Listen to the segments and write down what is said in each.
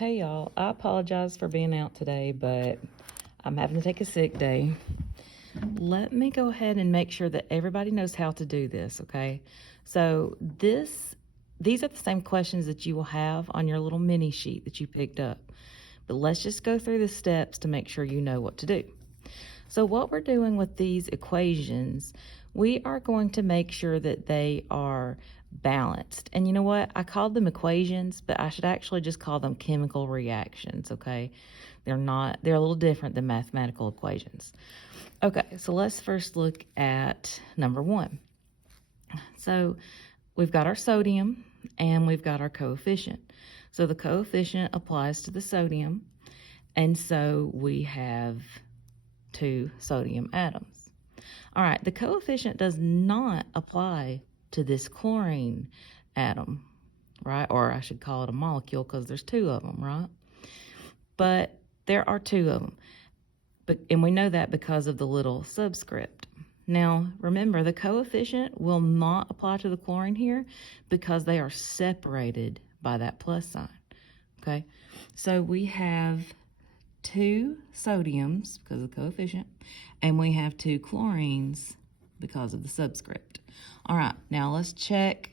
Hey y'all, I apologize for being out today, but I'm having to take a sick day. Let me go ahead and make sure that everybody knows how to do this, okay? So these are the same questions that you will have on your little mini sheet that you picked up. But let's just go through the steps to make sure you know what to do. So what we're doing with these equations, we are going to make sure that they are balanced. And you know what? I called them equations, but I should actually just call them chemical reactions, okay? They're a little different than mathematical equations. Okay, so let's first look at number one. So we've got our sodium and we've got our coefficient. So the coefficient applies to the sodium, and so we have 2 sodium atoms. All right, the coefficient does not apply to this chlorine atom, right? Or I should call it a molecule because there's 2 of them, right? But there are 2 of them. And we know that because of the little subscript. Now, remember, the coefficient will not apply to the chlorine here because they are separated by that plus sign, okay? So we have 2 sodiums because of the coefficient, and we have 2 chlorines because of the subscript. All right, now let's check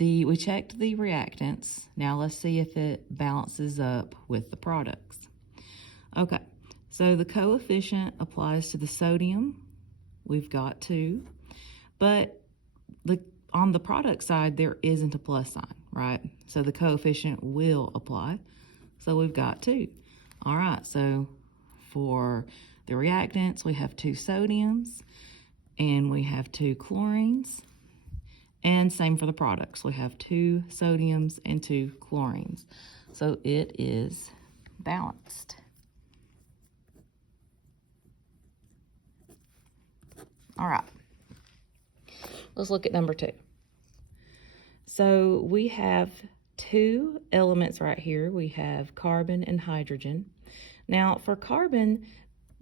we checked the reactants. Now let's see if it balances up with the products. Okay, so the coefficient applies to the sodium. We've got 2, but on the product side, there isn't a plus sign, right? So the coefficient will apply. So we've got 2. All right, so for the reactants, we have 2 sodiums and we have 2 chlorines. And same for the products. We have 2 sodiums and 2 chlorines. So it is balanced. All right, let's look at number 2. So we have 2 elements right here. We have carbon and hydrogen. Now for carbon,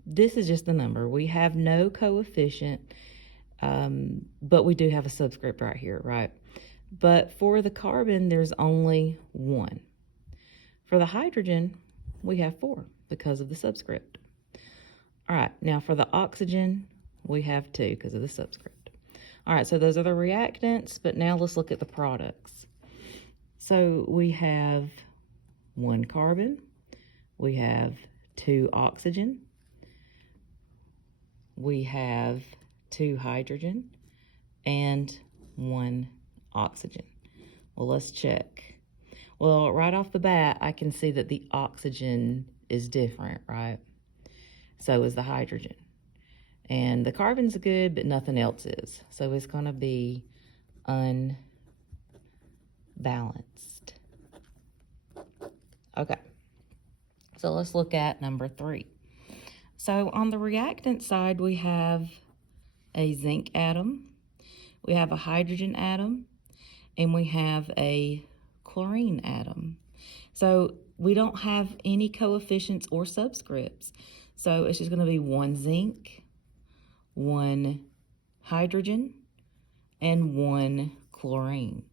this is just the number. We have no coefficient, but we do have a subscript right here, right? But for the carbon, there's only 1. For the hydrogen, we have 4 because of the subscript. All right, now for the oxygen, we have 2 because of the subscript. All right, so those are the reactants, but now let's look at the products. So we have 1 carbon, we have 2 oxygen, we have 2 hydrogen, and 1 oxygen. Well, let's check. Well, right off the bat, I can see that the oxygen is different, right? So is the hydrogen. And the carbon's good, but nothing else is. So it's going to be unbalanced. Okay, so let's look at number 3. So on the reactant side, we have a zinc atom, we have a hydrogen atom, and we have a chlorine atom. So we don't have any coefficients or subscripts. So it's just going to be 1 zinc, 1 hydrogen, and 1 chlorine.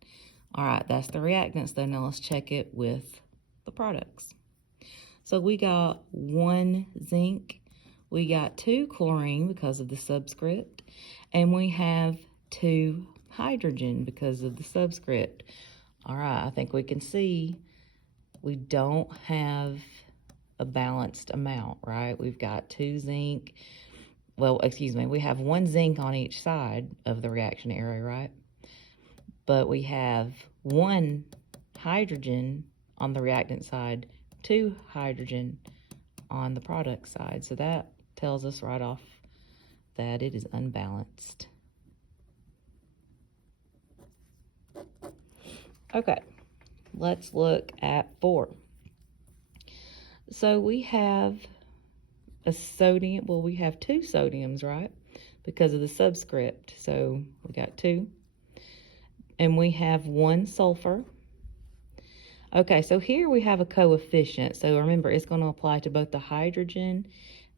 All right, that's the reactants though. Now let's check it with the products. So we got 1 zinc, we got 2 chlorine because of the subscript, and we have 2 hydrogen because of the subscript. All right, I think we can see we don't have a balanced amount, right? We've got 2 zinc. Well, excuse me, we have 1 zinc on each side of the reaction area, right? But we have 1 hydrogen on the reactant side, 2 hydrogen on the product side. So that tells us right off that it is unbalanced. Okay, let's look at 4. So we have a sodium, well, we have 2 sodiums, right? Because of the subscript. So we got 2. And we have 1 sulfur. Okay, so here we have a coefficient. So remember, it's going to apply to both the hydrogen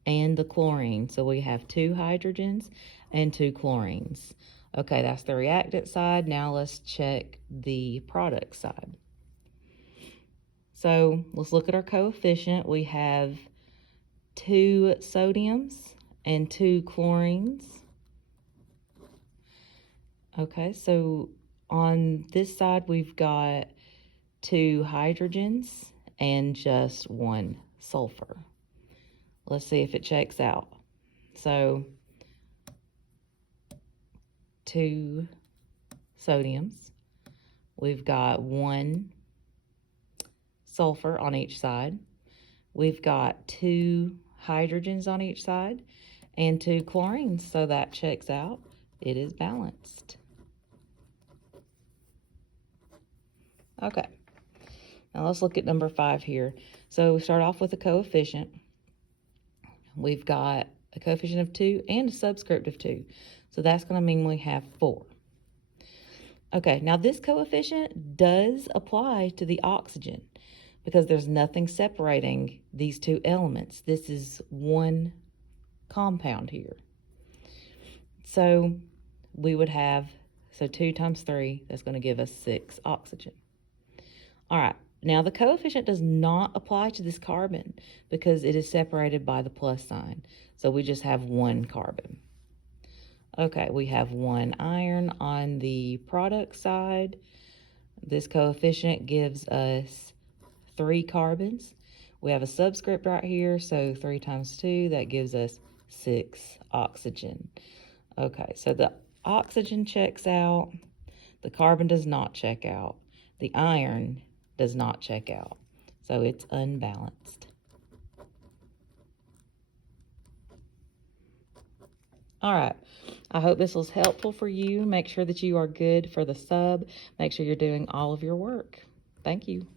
and the chlorine. So we have 2 hydrogens and 2 chlorines. Okay, that's the reactant side. Now let's check the product side. So let's look at our coefficient. We have 2 sodiums and 2 chlorines. Okay, so on this side we've got 2 hydrogens and just 1 sulfur. Let's see if it checks out. So 2 sodiums. We've got 1 sulfur on each side. We've got 2 hydrogens on each side and 2 chlorines, so that checks out. It is balanced. Okay, now let's look at number 5 here. So we start off with a coefficient. We've got a coefficient of 2 and a subscript of 2, so that's going to mean we have 4. Okay, now this coefficient does apply to the oxygen because there's nothing separating these 2 elements. This is one compound here. So we would have, 2 times 3, that's going to give us 6 oxygen. All right, now the coefficient does not apply to this carbon because it is separated by the plus sign. So we just have 1 carbon. Okay, we have 1 iron on the product side. This coefficient gives us 3 carbons. We have a subscript right here, so 3 times 2, that gives us 6 oxygen. Okay, so the oxygen checks out. The carbon does not check out. The iron does not check out. So it's unbalanced. All right, I hope this was helpful for you. Make sure that you are good for the sub. Make sure you're doing all of your work. Thank you.